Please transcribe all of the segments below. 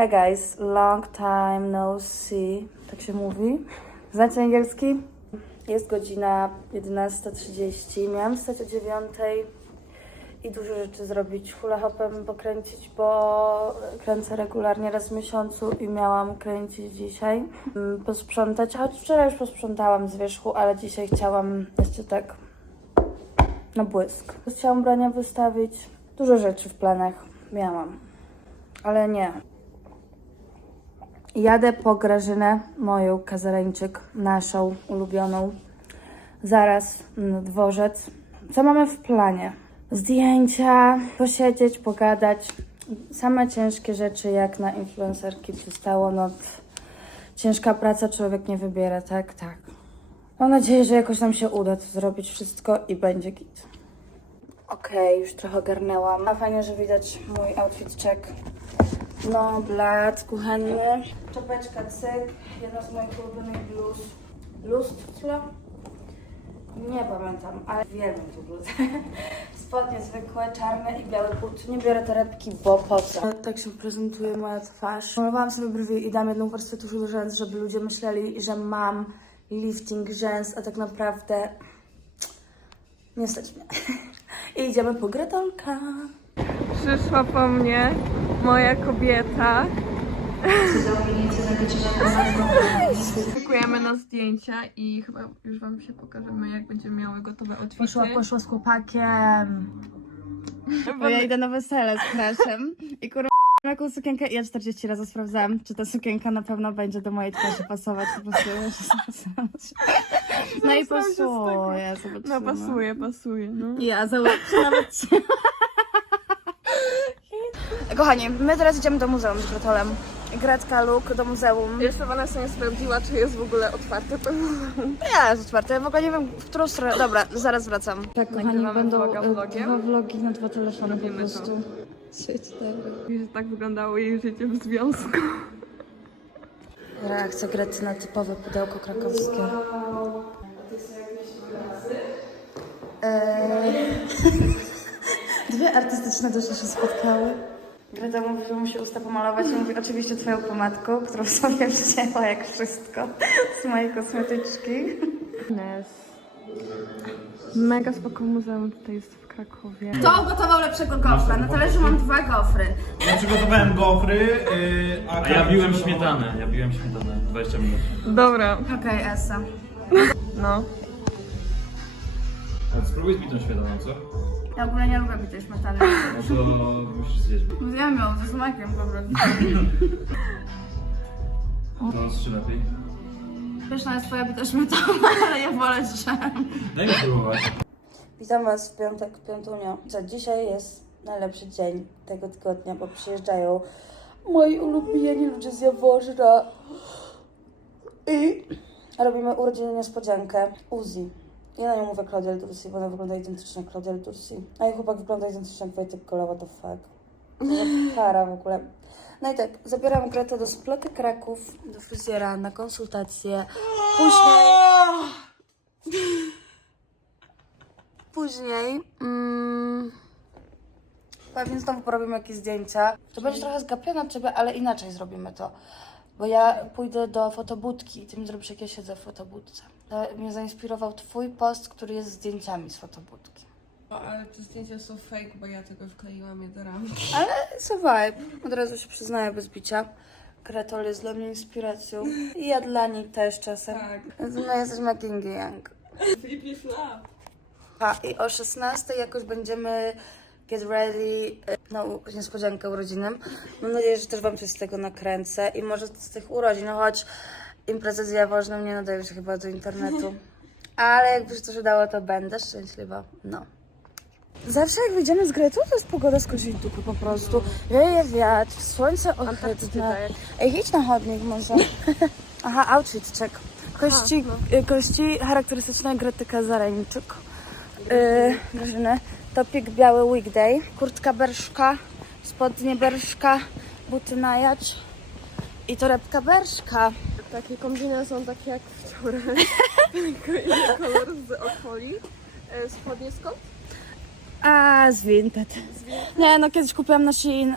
Hi guys, long time no see, tak się mówi. Znacie angielski? Jest godzina 11.30, miałam wstać o 9.00 i dużo rzeczy zrobić. Hula hopem pokręcić, bo kręcę regularnie raz w miesiącu i miałam kręcić dzisiaj. Mm, Posprzątać, choć wczoraj już posprzątałam z wierzchu, ale dzisiaj chciałam jeszcze tak na błysk. Chciałam ubrania wystawić. Dużo rzeczy w planach miałam, ale nie. Jadę po Grażynę, moją kazarańczyk, naszą ulubioną. Zaraz na dworzec. Co mamy w planie? Zdjęcia, posiedzieć, pogadać. Same ciężkie rzeczy, jak na influencerki przystało. No, ciężka praca człowiek nie wybiera, tak? Tak. Mam nadzieję, że jakoś nam się uda to zrobić wszystko i będzie git. Okej, już trochę ogarnęłam. A fajnie, że widać mój outfit check. No, blat kuchenny. Czapeczka cyk. Jedna z moich ulubionych bluz. Lustro? Nie pamiętam, ale wiem tu bluzę. Spodnie zwykłe, czarne i białe buty. Nie biorę torebki, bo po co? Tak się prezentuje moja twarz. Malowałam sobie brwi i dam jedną warstwę tuszu do rzęs, żeby ludzie myśleli, że mam lifting rzęs, a tak naprawdę nie stać mnie. I idziemy po gratolka. Przyszła po mnie moja kobieta. Szykujemy na zdjęcia i chyba już wam się pokażemy, jak będziemy miały gotowe outfity. Poszła, poszła z chłopakiem. Bo ja idę na wesele z crashem i kurwa jaką sukienkę i ja 40 razy sprawdzałam, czy ta sukienka na pewno będzie do mojej twarzy pasować. Po prostu ja się sprawdzałam. No i pasuje. No pasuje, pasuje, no. Ja zobaczę nawet się. Kochani, my teraz idziemy do muzeum z Gratolem. Gratka Luk do muzeum. Jeszcze Vanessa nie sprawdziła, czy jest w ogóle otwarte to Ja, jest otwarte. Ja w ogóle nie wiem, w którą stronę. Dobra, zaraz wracam. Tak, kochani, Nagrywamy będą vloga e, vlogiem. dwa vlogi na dwa telefony po Robimy to. prostu. Sieć, dobra. I że tak wyglądało jej życie w związku. Reakcja Grety na typowe pudełko krakowskie. Eee, Dwie artystyczne dusze się spotkały. Greta mówi, że musi usta pomalować i mówi oczywiście twoją pomadką, którą sobie wzięła jak wszystko z mojej kosmetyczki. Nes. Mega spoko muzeum tutaj jest w Krakowie. Kto ugotował lepszego gofra? Na talerzu mam dwa gofry. Ja przygotowałem gofry, yy, a, A ja biłem śmietanę, ja biłem śmietanę 20 minut. Dobra, Okej, Esa. no. A spróbuj mi tą śmietaną, co? Ja w ogóle nie lubię bitej śmietany. No to musisz zjeść. Zjem ją ze smakiem po prostu. No, z czym lepiej? Pyszna jest twoja bita śmietana, ale ja wolę drzem. Daj mi spróbować. Witam Was w piątek, piątunio. Za dzisiaj jest najlepszy dzień tego tygodnia, bo przyjeżdżają moi ulubieni ludzie z Jaworzna. I robimy urodziny niespodziankę Uzi. Ja na nią mówię Claudia Dursi, bo ona wygląda identycznie jak Claudia. A jej chłopak wygląda identycznie jak Wojtek Gola, what the fuck. To za para w ogóle. No i tak, zabieram Gretę do Sploty Kraków, do fryzjera na konsultację. Później... Później mm, pewnie znowu porobimy jakieś zdjęcia. To będzie trochę zgapione od ciebie, ale inaczej zrobimy to. Bo ja pójdę do fotobudki i ty mi zrobisz, jak ja siedzę w fotobudce. To mnie zainspirował twój post, który jest zdjęciami z fotobudki. O, ale te zdjęcia są fake, bo ja tylko wkleiłam je do ramki. Ale a vibe. Od razu się przyznaję bez bicia. Kretol jest dla mnie inspiracją. I ja dla niej też czasem. Tak. My jesteśmy Yang. Flip i flap. A i o 16 jakoś będziemy get ready na u- niespodziankę urodzinnym. Mam nadzieję, że też Wam coś z tego nakręcę i może z tych urodzin, no choć imprezy z Jaworznem nie nadają się chyba do internetu. Ale jakby się coś udało, to będę szczęśliwa. No. Zawsze jak wyjdziemy z Gretą, to jest pogoda z dupy po prostu. Wieje wiatr, słońce ohydne. Ej, idź na chodnik może. Aha, outfit check. Kości, y, kości charakterystyczne Grety Kazareńczyk. Yy, Grażyny. Topik biały weekday, kurtka berszka, spodnie berszka, buty najać i torebka berszka. Takie kombiny są takie jak wczoraj. Tylko inny kolor z okoli. E, Spodnie skąd? A, z Vinted. Nie, no kiedyś kupiłam na Shein.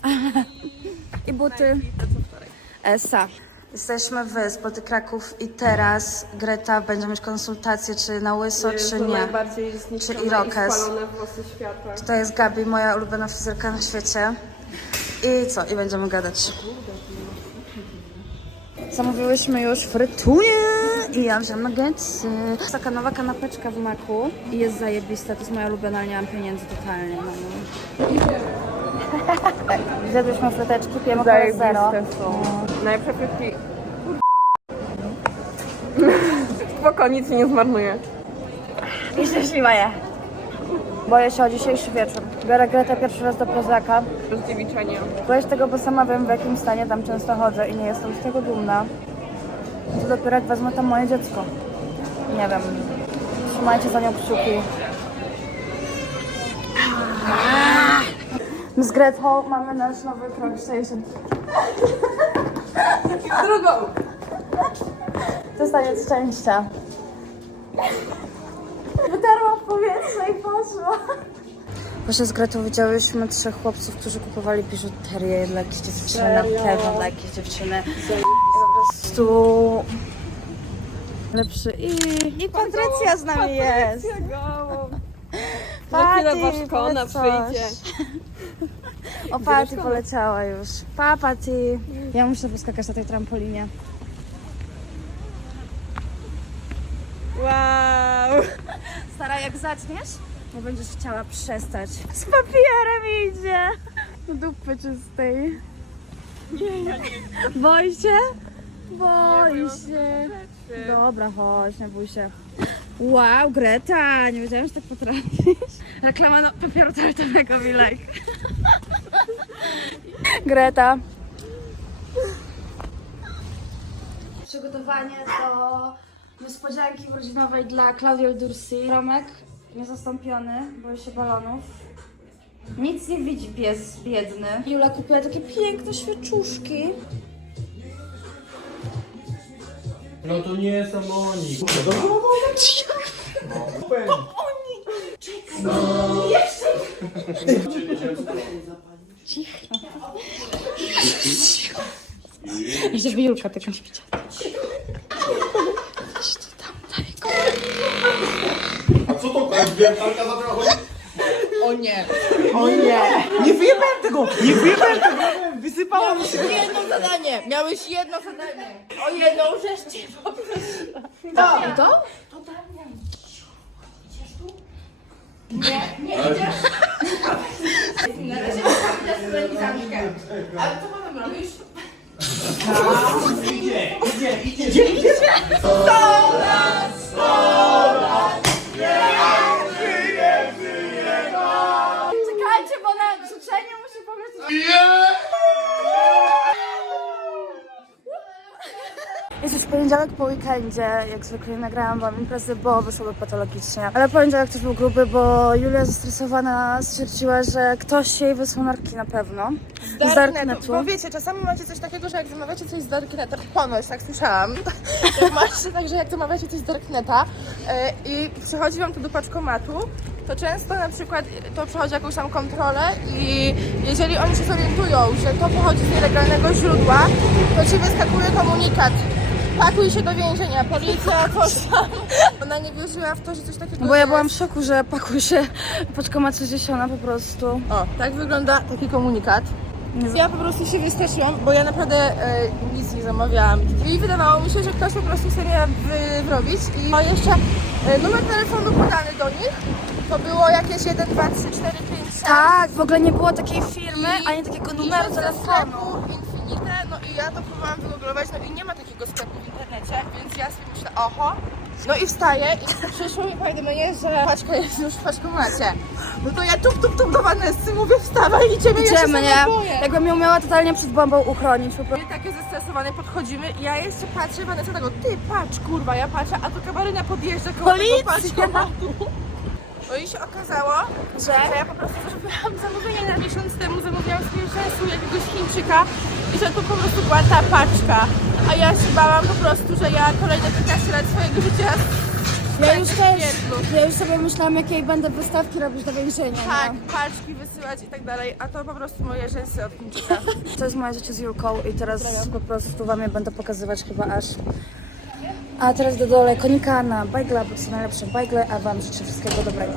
I buty. Te co wczoraj. Esa. Jesteśmy w Spoty Kraków i teraz Greta będzie mieć konsultację, czy na łyso, czy To nie. najbardziej zniszczone Czy i Irokes. spalone włosy świata. To jest Gabi, moja ulubiona fryzjerka na świecie. I co? I będziemy gadać. Zamówiłyśmy już frytunię i ja wziąłem nuggetsy. Taka nowa kanapeczka w maku i jest zajebista. To jest moja ulubiona, ale nie mam pieniędzy totalnie. No. Zjadłyśmy fryteczki, pijemy kolę zero. Najlepsze frytki. Spoko, nic nie zmarnuje. I szczęśliwa je. Boję się o dzisiejszy wieczór. Biorę Gretę pierwszy raz do Prozaka. Rozdziewiczenie. Boję się tego, bo sama wiem w jakim stanie tam często chodzę i nie jestem z tego dumna. To dopiero jak wezmę tam moje dziecko. Nie wiem. Trzymajcie za nią kciuki. Z Gretą mamy nasz nowy krok station. Drugą! To jest taniec szczęścia. Wytarła w powietrze i poszła. Właśnie z Gretą widziałyśmy trzech chłopców, którzy kupowali biżuterię dla jakiejś dziewczyny, na pewno dla jakiejś dziewczyny. Po prostu lepszy. I, i Patrycja z nami jest. Za chwilę Pati, Waszkona przyjdzie. O, Pati poleciała już. Pa, Pati. Ja muszę poskakać na tej trampolinie. Wow! Stara, jak zaczniesz, bo będziesz chciała przestać. Z papierem idzie. Do dupy czystej. Nie, ja nie. Boi się? Boi się. Dobra, chodź, nie bój się. Wow, Greta, nie wiedziałam, że tak potrafisz. Reklama no, papieru toaletowego, mi like. Greta. Przygotowanie do niespodzianki urodzinowej dla Claudia Dursi. Romek niezastąpiony, boi się balonów. Nic nie widzi pies biedny. Jula kupiła takie piękne świeczuszki. No to nie są oni. Żeby Julka tak nie widziała. A co to wiertarka zaczęła chodzić? Nie wyjebałem tego! Nie wyjebałem tego! Wysypała mi się! Jedno zadanie! Miałeś jedno zadanie! O jedną rzecz cię Czekajcie, Jest już poniedziałek po weekendzie, jak zwykle nie nagrałam wam imprezy, bo wyszłoby patologicznie. Ale poniedziałek też był gruby, bo Julia zestresowana stwierdziła, że ktoś jej wysłał narki na pewno. Z Darknetu. Bo wiecie, czasami macie coś takiego, że jak zamawiacie coś z Darkneta, ponoć, tak słyszałam, macie także jak zamawiacie coś z Darkneta e, i przychodzi wam to do paczkomatu, to często na przykład to przechodzi jakąś tam kontrolę i jeżeli oni się zorientują, że to pochodzi z nielegalnego źródła, to ci wyskakuje komunikat. Pakuj się do więzienia, policja, coś tam. Ona nie wierzyła w to, że coś takiego Bo ja jest. byłam w szoku, że pakuj się paczkomat 60 po prostu. O, tak wygląda taki komunikat. Ja po prostu się wystraszyłam, bo ja naprawdę e, nic nie zamawiałam. I wydawało mi się, że ktoś po prostu chce mnie wy, wyrobić. I no jeszcze e, numer telefonu podany do nich to było jakieś 1, 2, 3, 4, 5, 6. Tak, w ogóle nie było takiej firmy, ani takiego numeru telefonu. sklepu no i ja to próbowałam wygooglować, no i nie ma takiego sklepu w internecie, więc ja sobie myślę, oho. No i wstaję i przyszło mi powiadomienie, że paczka jest już w paczkomacie. No to ja tup, tup, tup do Vanessy, mówię wstawaj, idziemy, ja się Idziemy, nie? Jakbym ją miała totalnie przed bombą uchronić po prostu. My takie zestresowane podchodzimy i ja jeszcze patrzę, Vanessa tego, ty patrz kurwa, ja patrzę, a tu kabaryna podjeżdża koło Policja! tego paczkomatu. No i się okazało, że ja po prostu zrobiłam zamówienie na miesiąc temu, zamówiłam sobie często jakiegoś Chińczyka i że to po prostu była ta paczka. A ja się bałam po prostu, że ja kolejne 15 lat swojego życia wysłać już też, ja już sobie myślałam, jakiej będę wystawki robić do więzienia. Tak, no. paczki wysyłać i tak dalej, a to po prostu moje rzęsy od Chińczyka. To jest moje życie z Julką i teraz po prostu wam je będę pokazywać chyba aż. A teraz do dole konika na bajgla, bo to są najlepsze bajgle, a wam życzę wszystkiego dobrego.